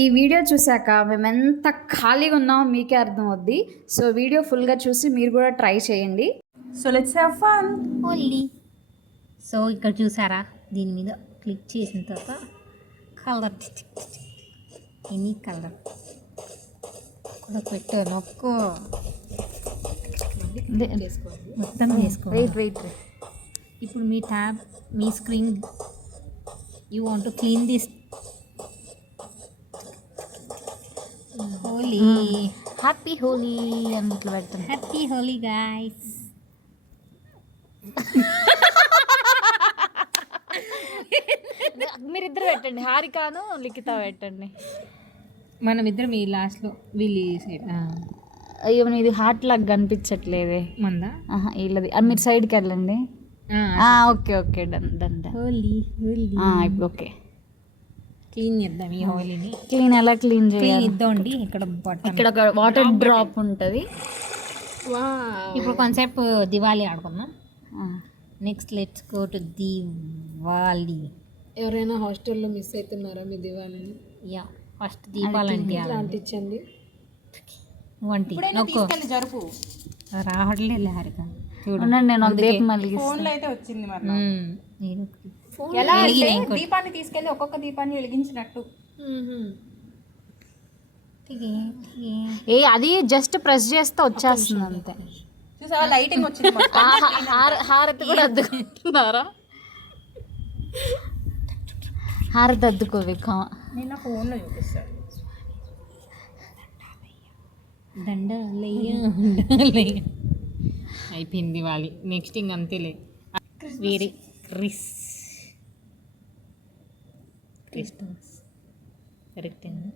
ఈ వీడియో చూశాక మేము ఎంత ఖాళీగా ఉన్నామో మీకే అర్థమవుద్ది. సో వీడియో ఫుల్గా చూసి మీరు కూడా ట్రై చేయండి. So let's have fun only. So ఇక్కడ చూసారా, దీని మీద క్లిక్ చేసిన తర్వాత కలర్, ఎనీ కలర్ కూడా పెట్టు, నొక్కు మొత్తం చేసుకోండి. వెయిట్ ఇప్పుడు మీ ట్యాబ్, మీ screen, you want to clean this. Holi, happy Holi అని ఇట్లా పెట్టండి. Happy Holi guys. మీరిద్దరు పెట్టండి, హారికాను లిఖిత పెట్టండి. మనం ఇద్దరం ఈ లాస్ట్లో వీళ్ళు సైడ్. అయ్యో ఇది హార్ట్ లాగా కనిపించట్లేదే మందా వీళ్ళది. మీరు సైడ్కి వెళ్ళండి. Okay okay done done done. హోలీ హోలీ ఇప్పుడు ఓకే. క్లీన్ చేద్దాం ఈ హోలీని. క్లీన్ ఎలా క్లీన్ క్లీన్ చేయాలి? ఇద్దామండి. ఇక్కడ ఒక వాటర్ డ్రాప్ ఉంటుంది. ఇప్పుడు కొంతసేపు దివాళీ ఆడుకుందాం. Next let's go to Diwali. ఎవరైనా హాస్టల్లో మిస్ అవుతున్నారా మీ దివాళిని? Yeah, first దీపాలంటే అంటించండి. వంటి నొక్కు జరుపు రావట్లేదు హారిక. ఉండండి, నేను ఒక దీపం వెలిగిస్తాను. ఫోన్లో అయితే వచ్చింది మరి. నేను ఎలా అంటే దీపాన్ని తీసుకెళ్ళి ఒక్కొక్క దీపాన్ని వెలిగించినట్టు. అది జస్ట్ ప్రెస్ చేస్తే వచ్చేస్తుంది అంతే. చూసావా లైటింగ్ వచ్చింది. హారతి కూడా అద్దుకుంటున్నారా? హారతి అద్దుకోవి. నేను ఫోన్లో చూపిస్తాను. అయిపోయింది దివాళీ. నెక్స్ట్ ఇంక అంతేలే. వేరే క్రిస్మస్ కరెక్ట్ అండి.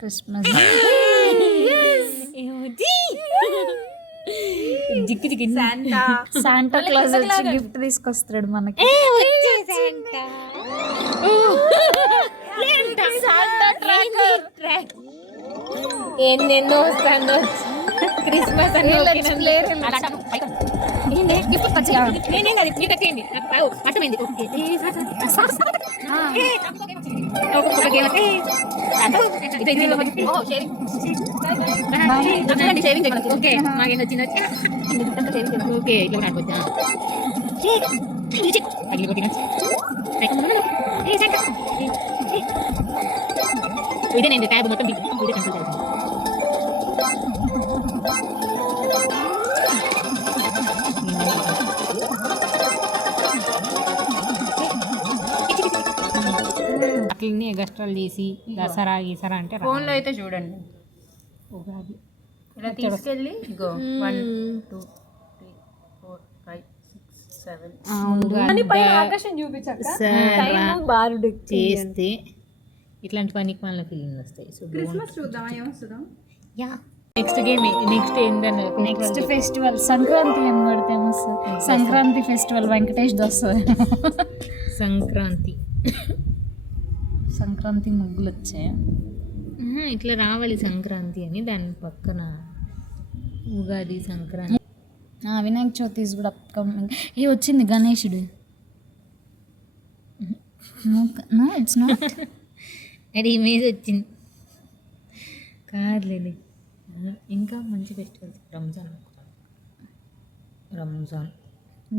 Christmas Jikki Jikki Santa Claus వచ్చి గిఫ్ట్ తీసుకొస్తాడు మనకి. ఎన్నెన్నో వస్తాను క్రిస్మస్ అని ఓకే ఇట్లా రాకపోతే ఇదే నేను ట్యాబ్ మొత్తం ఇదే కంట్రోల్ చేస్తాను. అట్లనే గస్ట్రాలు చేసి దసరా గీసరా అంటే ఫోన్లో అయితే చూడండి. ఉగాది ఇలా తీసుకెళ్ళి ఇగో 1 2 3 4 5 6 7 ఆకాశం చూపించాక చేస్తే ఇట్లాంటి పనికి మన ఫీలింగ్ వస్తాయి. సో క్రిస్మస్ చూద్దామా ఏమొస్తుందా? యా, నెక్స్ట్ గేమ్ నెక్స్ట్ ఏంటంటే నెక్స్ట్ ఫెస్టివల్ సంక్రాంతి ఏం పడితేమో సంక్రాంతి ఫెస్టివల్ వెంకటేష్ వస్తుంది. సంక్రాంతి ముగ్గులు వచ్చాయి. ఇట్లా రావాలి సంక్రాంతి అని, దాని పక్కన ఉగాది సంక్రాంతి. వినాయక చవితి కూడా అప్కమింగ్. వచ్చింది గణేశుడు. No it's not. అది ఇమేజ్ వచ్చింది కాదులే. ఇంకా మంచి ఫెస్టివల్స్ రంజాన్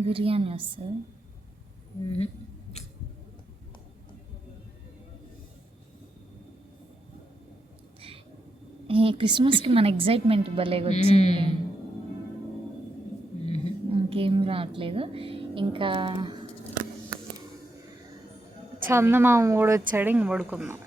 బిర్యానీ వస్తుంది. క్రిస్మస్కి మన ఎగ్జైట్మెంట్ భలేగా వచ్చింది. ఇంకేం రావట్లేదు. ఇంకా చందమామ కూడా వచ్చాడు. ఇంక పడుకుందాం.